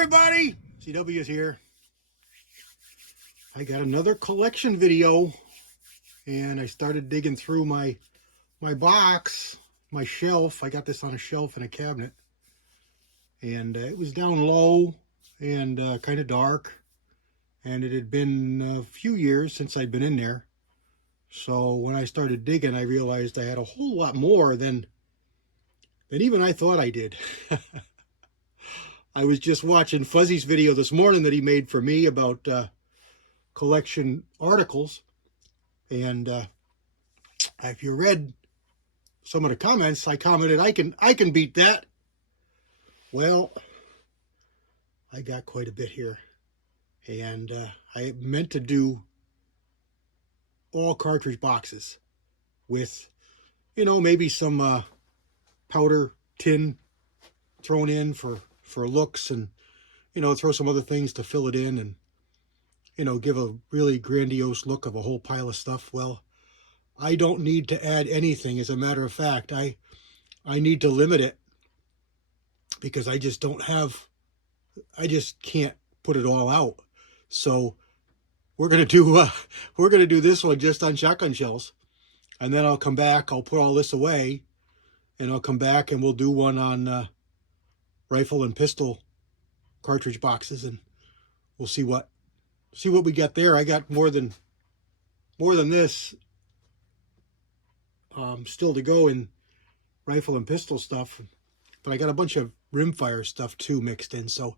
everybody, CW is here. I got another collection video, and I started digging through my box, my shelf. I got this on a shelf in a cabinet, and it was down low and kind of dark, and it had been a few years since I'd been in there. So when I started digging, I realized I had a whole lot more than even I thought I did. I was just watching Fuzzy's video this morning that he made for me about collection articles, and if you read some of the comments, I commented, I can beat that. Well, I got quite a bit here, and I meant to do all cartridge boxes with, maybe some powder tin thrown in for looks, and throw some other things to fill it in, and give a really grandiose look of a whole pile of stuff. Well, I don't need to add anything. As a matter of fact, I need to limit it, because I just can't put it all out. So we're gonna do this one just on shotgun shells, and then I'll come back. I'll put all this away, and I'll come back and we'll do one on rifle and pistol cartridge boxes, and we'll see what we get there. I got more than this still to go in rifle and pistol stuff, but I got a bunch of rimfire stuff too mixed in, so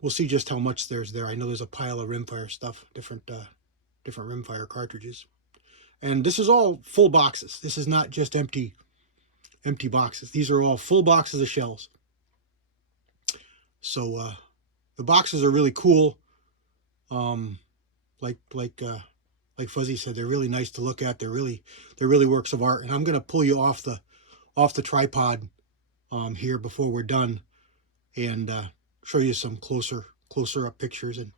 we'll see just how much there's there. I know there's a pile of rimfire stuff, different rimfire cartridges, and this is all full boxes. This is not just empty boxes. These are all full boxes of shells. So the boxes are really cool. Like Fuzzy said, they're really nice to look at. They're really works of art. And I'm gonna pull you off the tripod here before we're done, and show you some closer up pictures, and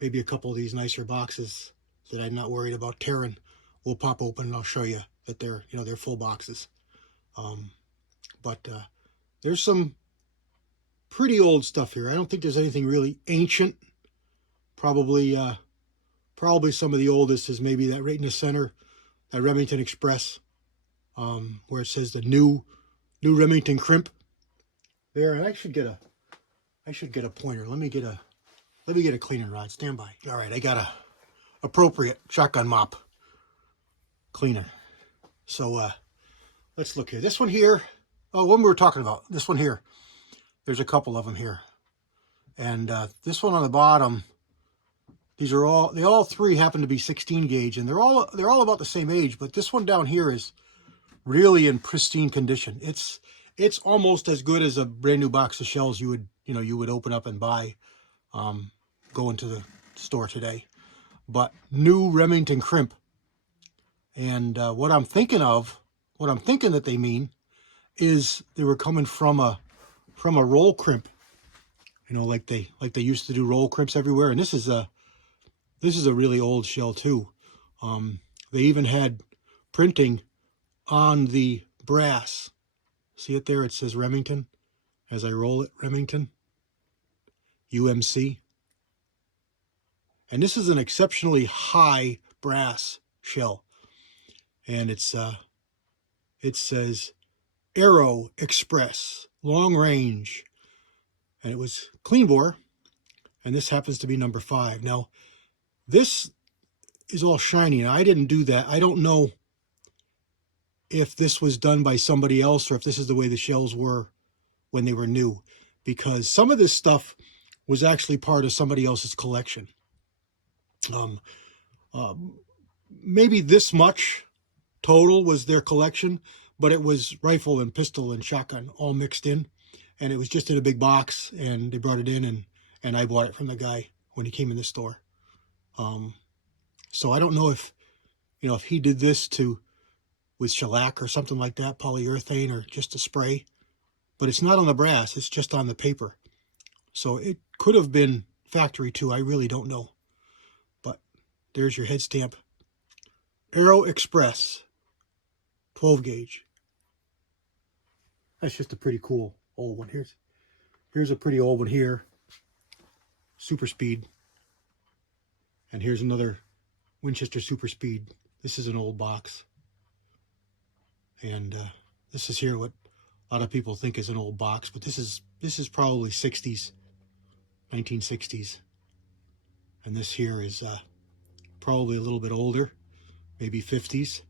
maybe a couple of these nicer boxes that I'm not worried about tearing will pop open, and I'll show you that they're full boxes. But there's some pretty old stuff here. I don't think there's anything really ancient. Probably some of the oldest is maybe that right in the center, that Remington Express, where it says the new Remington crimp there. And I should get a pointer. Let me get a cleaning rod. Stand by. All right, I got a appropriate shotgun mop cleaner. So let's look here. This one here. Oh, one we were talking about. This one here. There's a couple of them here, and this one on the bottom. They all three happen to be 16 gauge, and they're all about the same age. But this one down here is really in pristine condition. It's almost as good as a brand new box of shells you would open up and buy, going to the store today. But new Remington crimp, and what I'm thinking that they mean is they were coming from a roll crimp, like they used to do roll crimps everywhere. And this is a really old shell too. They even had printing on the brass. See it there? It says Remington. As I roll it, Remington, UMC. And this is an exceptionally high brass shell, and it says Aero Express long range, and it was clean bore, and this happens to be number 5. Now this is all shiny, and I didn't do that. I don't know if this was done by somebody else, or if this is the way the shells were when they were new, because some of this stuff was actually part of somebody else's collection. Maybe this much total was their collection, but it was rifle and pistol and shotgun all mixed in, and it was just in a big box, and they brought it in, and I bought it from the guy when he came in the store. So I don't know if he did this with shellac or something like that, polyurethane, or just a spray, but it's not on the brass, it's just on the paper. So it could have been factory too. I really don't know. But there's your head stamp. Aero Express 12 gauge. That's just a pretty cool old one. Here's Here's a pretty old one here, Super Speed. And here's another Winchester Super Speed. This is an old box. And this is here what a lot of people think is an old box, but this is probably 60s, 1960s. And this here is probably a little bit older, maybe 50s.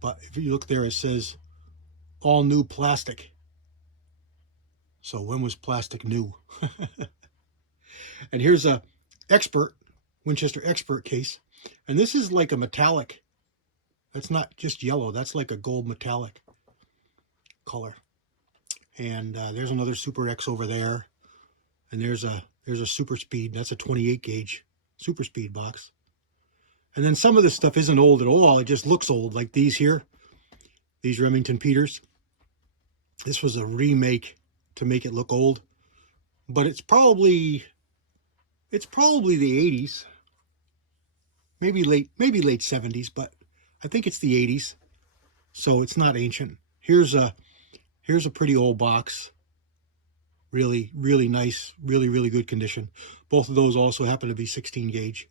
But if you look there, it says all new plastic. So when was plastic new? And here's a Winchester Expert case. And this is like a metallic. That's not just yellow. That's like a gold metallic color. And there's another Super X over there. And there's a Super Speed. That's a 28 gauge Super Speed box. And then some of this stuff isn't old at all. It just looks old, like these here. These Remington Peters. This was a remake to make it look old. But it's probably the 80s. Maybe late 70s, but I think it's the 80s. So it's not ancient. Here's a pretty old box. Really, really nice, really, really good condition. Both of those also happen to be 16 gauge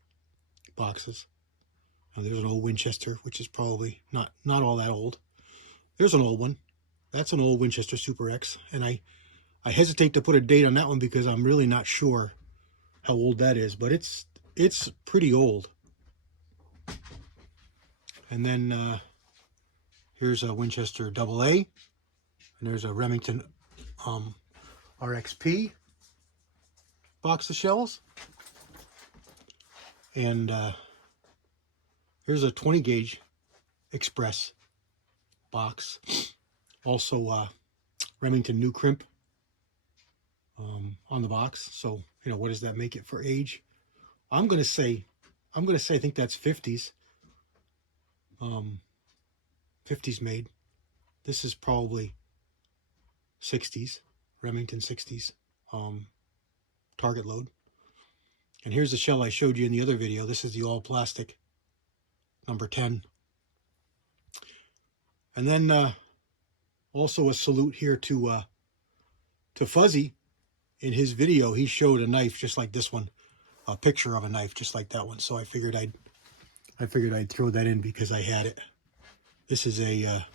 boxes. Now there's an old Winchester, which is probably not all that old. There's an old one. That's an old Winchester Super X. And I hesitate to put a date on that one because I'm really not sure how old that is, but it's pretty old. And then here's a Winchester AA, and there's a Remington RXP box of shells. And here's a 20 gauge Express box. Also Remington New Crimp on the box. So, you know, what does that make it for age? I'm gonna say I think that's 50s. 50s made. This is probably 60s, Remington 60s target load. And here's the shell I showed you in the other video. This is the all plastic number 10. And then also a salute here to Fuzzy. In his video, he showed a knife just like this one, a picture of a knife just like that one. So I figured I'd throw that in because I had it. This is a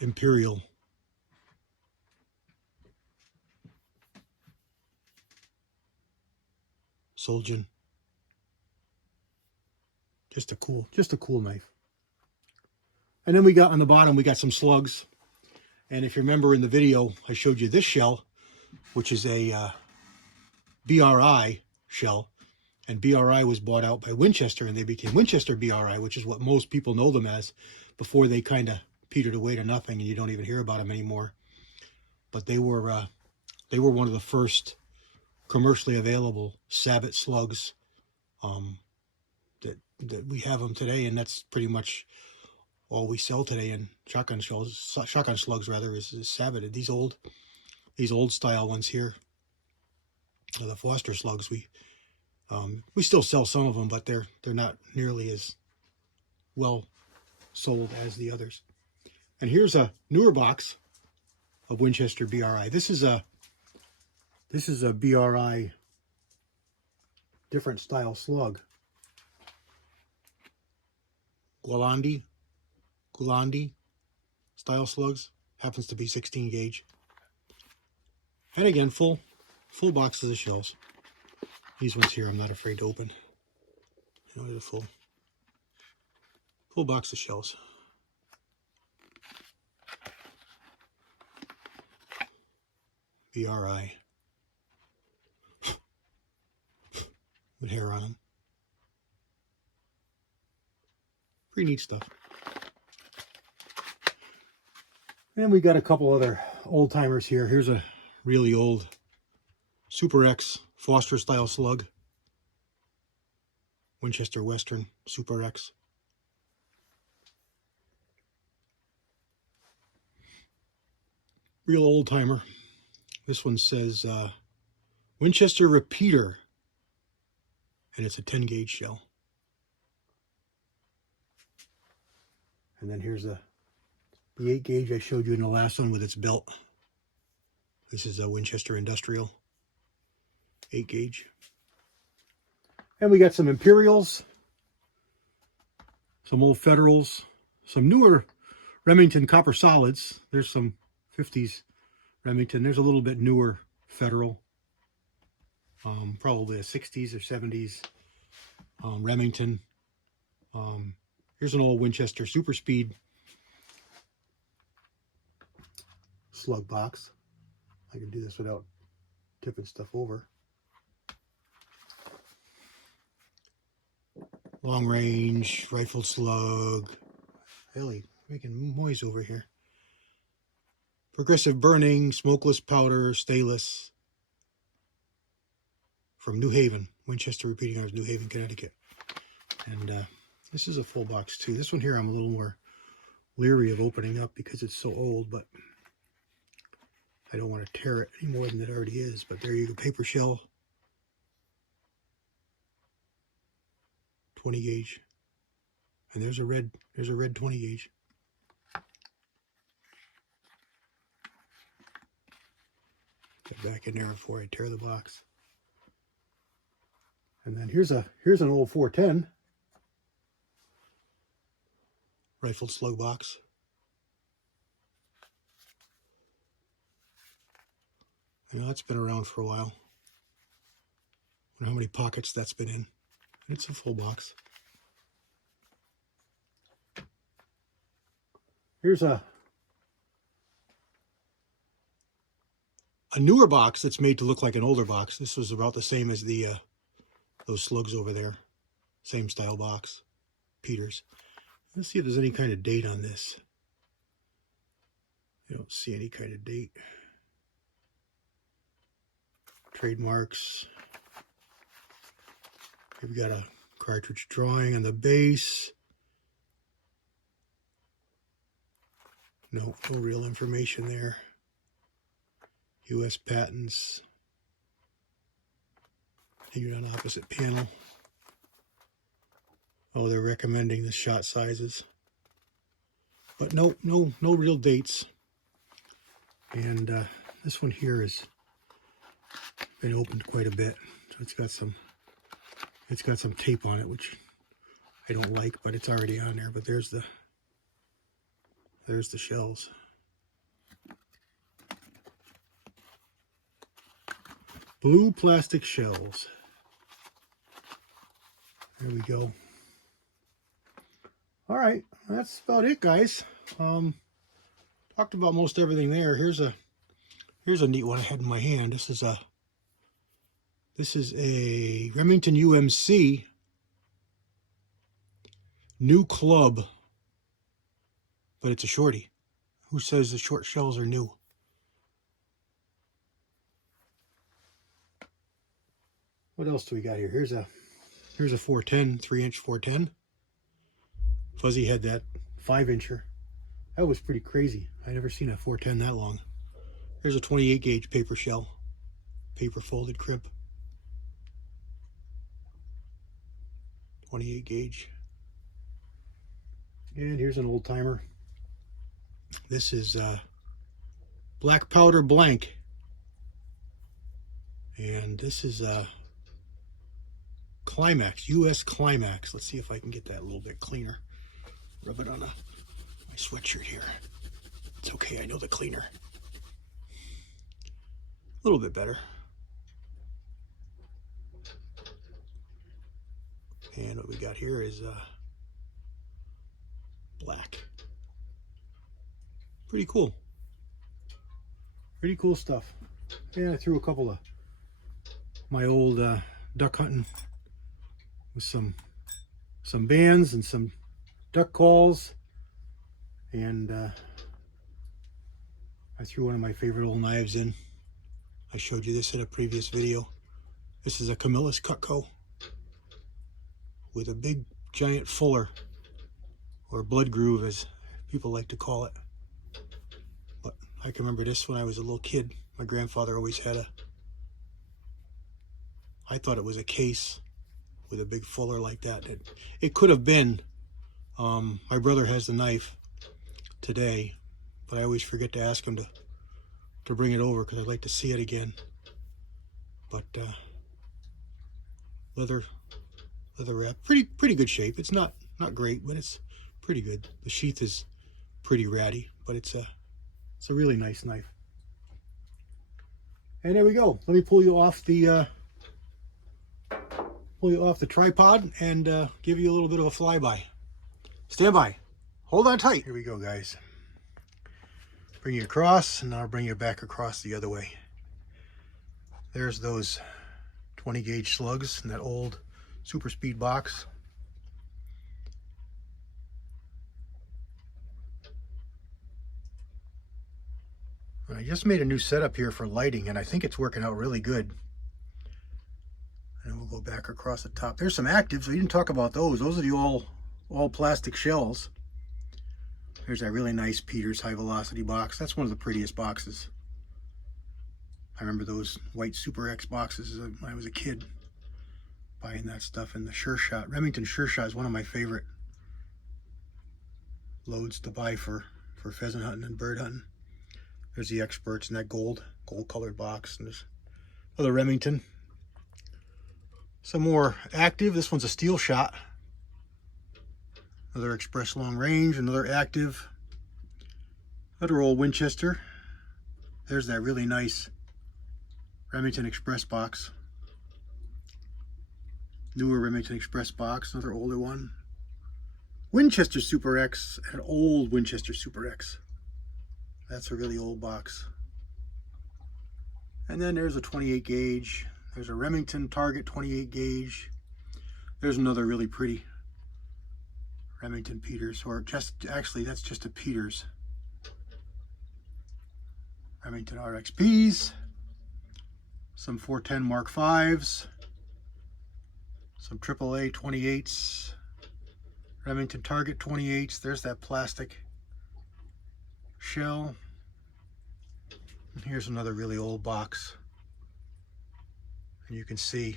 Imperial Soljan. Just a cool knife. And then we got on the bottom, we got some slugs. And if you remember in the video, I showed you this shell, which is a BRI shell. And BRI was bought out by Winchester, and they became Winchester BRI, which is what most people know them as, before they kind of petered away to nothing, and you don't even hear about them anymore. But they were one of the first commercially available Sabot slugs that we have them today, and that's pretty much all we sell today in shotgun slugs rather, is Sabot. These old style ones here, the Foster slugs, we still sell some of them, but they're not nearly as well sold as the others. And here's a newer box of Winchester BRI. This is a BRI different style slug. Gulandi style slugs. Happens to be 16 gauge. And again, full boxes of shells. These ones here I'm not afraid to open. You know, they're full box of shells. BRI. With hair on them. Pretty neat stuff. And we got a couple other old timers here. Here's a really old Super X Foster style slug. Winchester Western Super X. Real old timer. This one says Winchester Repeater. And it's a 10 gauge shell. And then here's the 8 gauge I showed you in the last one with its belt. This is a Winchester Industrial 8 gauge. And we got some Imperials, some old Federals, some newer Remington copper solids. There's some 50s Remington. There's a little bit newer Federal, probably a 60s or 70s Remington. Here's an old Winchester Super Speed slug box. I can do this without tipping stuff over. Long range rifled slug. Really making noise over here. Progressive burning, smokeless powder, stainless. From New Haven, Winchester Repeating Arms, New Haven, Connecticut. And this is a full box too. This one here I'm a little more leery of opening up because it's so old, but I don't want to tear it any more than it already is. But there you go, paper shell, 20 gauge, and there's a red 20 gauge. Get back in there before I tear the box. And then here's an old 410 rifled slug box. You know, that's been around for a while. I wonder how many pockets that's been in. It's a full box. Here's a newer box that's made to look like an older box. This was about the same as the those slugs over there. Same style box. Peters. Let's see if there's any kind of date on this. I don't see any kind of date. Trademarks. We've got a cartridge drawing on the base. No real information there. U.S. patents. Continued on opposite panel. Oh, they're recommending the shot sizes. But no real dates. And this one here has been opened quite a bit. So it's got some tape on it, which I don't like, but it's already on there. But there's the shells. Blue plastic shells. There we go. All right, that's about it, guys. Talked about most everything there. Here's a neat one I had in my hand. This is a Remington UMC new club, but it's a shorty. Who says the short shells are new? What else do we got here? Here's a 410, 3-inch 410. Fuzzy had that 5-incher. That was pretty crazy. I never seen a 410 that long. Here's a 28 gauge paper shell, paper folded crimp. 28 gauge. And here's an old timer. This is black powder blank. And this is Climax, US Climax. Let's see if I can get that a little bit cleaner. Rub it on my sweatshirt here. It's okay, I know the cleaner. A little bit better. And what we got here is black. Pretty cool. Pretty cool stuff. And I threw a couple of my old duck hunting with some bands and some duck calls. And I threw one of my favorite old knives in. I showed you this in a previous video. This is a Camillus Cutco with a big giant fuller, or blood groove as people like to call it. But I can remember this when I was a little kid. My grandfather always had I thought it was a case with a big fuller like that. It could have been. My brother has the knife today, but I always forget to ask him to to bring it over because I'd like to see it again. But leather wrap, pretty good shape. It's not great, but it's pretty good. The sheath is pretty ratty, but it's a really nice knife. And there we go. Let me pull you off the tripod and give you a little bit of a flyby. Stand by. Hold on tight. Here we go, guys. Bring you across, and now I'll bring you back across the other way. There's those 20 gauge slugs in that old Super Speed box. I just made a new setup here for lighting, and I think it's working out really good. And we'll go back across the top. There's some actives. We didn't talk about those. Those are the all plastic shells. There's that really nice Peters high velocity box. That's one of the prettiest boxes. I remember those white Super X boxes when I was a kid, buying that stuff. And the Sure Shot, Remington Sure Shot is one of my favorite loads to buy for pheasant hunting and bird hunting. There's the Experts in that gold colored box. And there's another Remington. Some more active. This one's a Steel Shot. Another Express Long Range, another active. Another old Winchester. There's that really nice Remington Express box. Newer Remington Express box, another older one. Winchester Super X, an old Winchester Super X. That's a really old box. And then there's a 28 gauge. There's a Remington Target 28 gauge. There's another really pretty Remington Peters, or actually that's just a Peters. Remington RXPs. Some 410 Mark 5s. Some AAA 28s. Remington Target 28s. There's that plastic shell. And here's another really old box. And you can see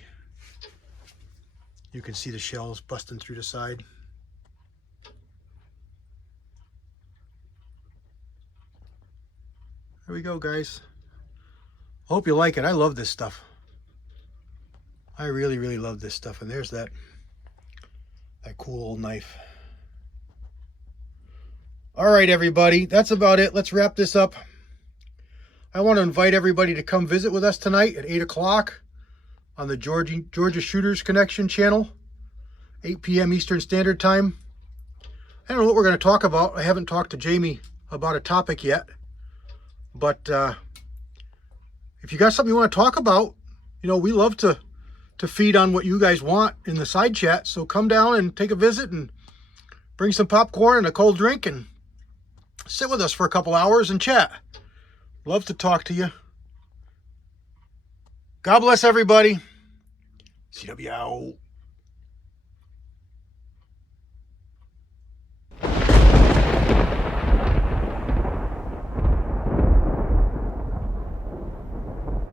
the shells busting through the side. There we go, guys. Hope you like it. I love this stuff. I really love this stuff. And there's that cool old knife. All right, everybody, that's about it. Let's wrap this up. I want to invite everybody to come visit with us tonight at 8 o'clock on the Georgia Shooters Connection channel, 8 p.m. Eastern Standard Time. I don't know what we're going to talk about. I haven't talked to Jamie about a topic yet. But if you got something you want to talk about, you know, we love to feed on what you guys want in the side chat. So come down and take a visit and bring some popcorn and a cold drink and sit with us for a couple hours and chat. Love to talk to you. God bless everybody. CW out.